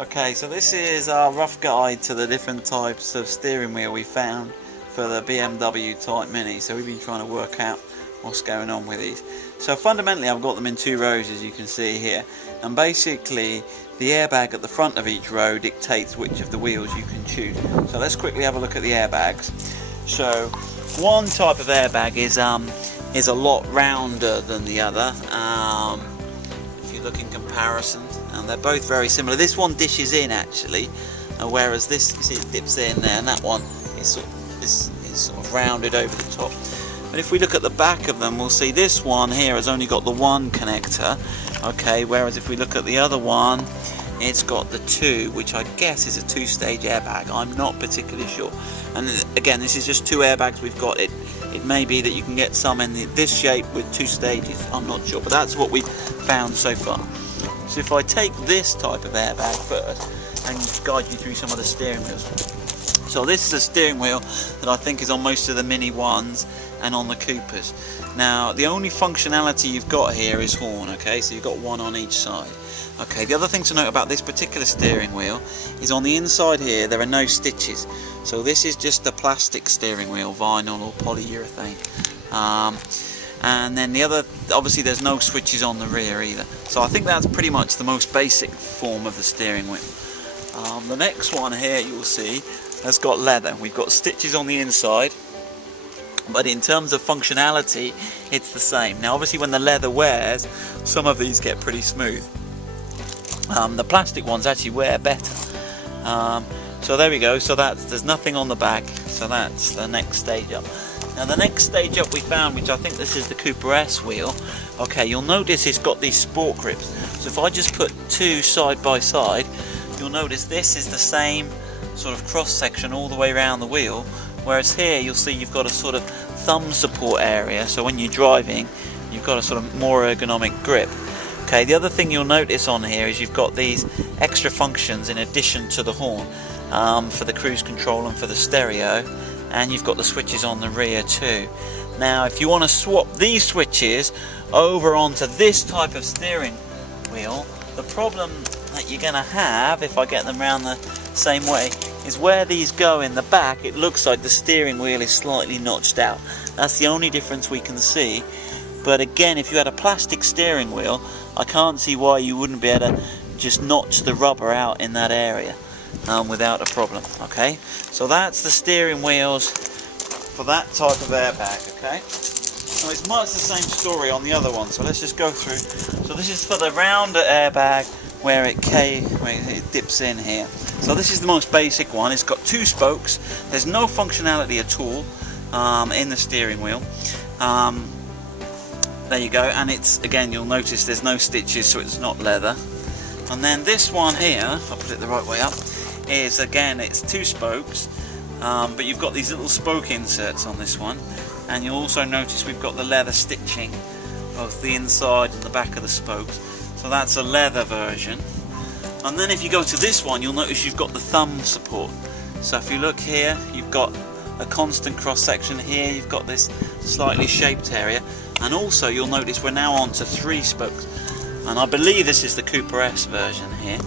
Okay, so this is our rough guide to the different types of steering wheel we found for the BMW Type Mini. So we've been trying to work out what's going on with these. So fundamentally I've got them in two rows, as you can see here, and basically the airbag at the front of each row dictates which of the wheels you can choose. So let's quickly have a look at the airbags. So one type of airbag is a lot rounder than the other. If you look in comparison, and they're both very similar. This one dishes in actually, whereas this, you see, it dips in there, and that one is sort of rounded over the top. But if we look at the back of them, we'll see this one here has only got the one connector, okay, whereas if we look at the other one, it's got the two, which I guess is a two-stage airbag. I'm not particularly sure. And again, this is just two airbags we've got. It may be that you can get some in this shape with two stages, I'm not sure, but that's what we've found so far. So if I take this type of airbag first and guide you through some of the steering wheels. So this is a steering wheel that I think is on most of the Mini ones and on the Coopers. Now the only functionality you've got here is horn, okay, so you've got one on each side. Okay, the other thing to note about this particular steering wheel is on the inside here there are no stitches. So this is just a plastic steering wheel, vinyl or polyurethane. And then the other, obviously there's no switches on the rear either. So I think that's pretty much the most basic form of the steering wheel. The next one here you'll see has got leather. We've got stitches on the inside, but in terms of functionality it's the same. Now obviously when the leather wears, some of these get pretty smooth. The plastic ones actually wear better. So there we go, so there's nothing on the back, so that's the next stage up. Now the next stage up we found, which I think this is the Cooper S wheel, okay, you'll notice it's got these sport grips. So if I just put two side by side, you'll notice this is the same sort of cross section all the way around the wheel, whereas here you'll see you've got a sort of thumb support area, so when you're driving you've got a sort of more ergonomic grip. Okay, the other thing you'll notice on here is you've got these extra functions in addition to the horn, for the cruise control and for the stereo, and you've got the switches on the rear too. Now if you want to swap these switches over onto this type of steering wheel, the problem that you're going to have, if I get them around the same way, is where these go in the back, it looks like the steering wheel is slightly notched out. That's the only difference we can see. But again, if you had a plastic steering wheel, I can't see why you wouldn't be able to just notch the rubber out in that area without a problem. Okay, so that's the steering wheels for that type of airbag. Okay, now it's much the same story on the other one, so let's just go through. So this is for the rounder airbag where it dips in here. So this is the most basic one. It's got two spokes. There's no functionality at all in the steering wheel. There you go, and it's, again, you'll notice there's no stitches, so it's not leather. And then this one here, if I put it the right way up, is, again, it's two spokes, but you've got these little spoke inserts on this one, and you'll also notice we've got the leather stitching, both the inside and the back of the spokes. So that's a leather version. And then if you go to this one, you'll notice you've got the thumb support. So if you look here, you've got a constant cross section here, you've got this slightly shaped area, and also you'll notice we're now on to three spokes, and I believe this is the Cooper S version here,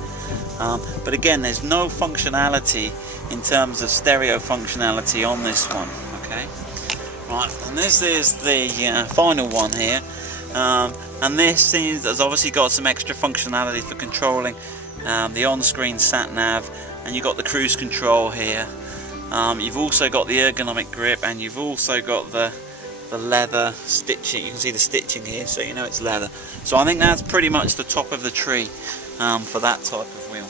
but again there's no functionality in terms of stereo functionality on this one. Okay, right, and this is the final one here, and this has obviously got some extra functionality for controlling the on-screen sat-nav, and you've got the cruise control here. You've also got the ergonomic grip, and you've also got the leather stitching. You can see the stitching here, so you know it's leather. So I think that's pretty much the top of the tree for that type of wheel.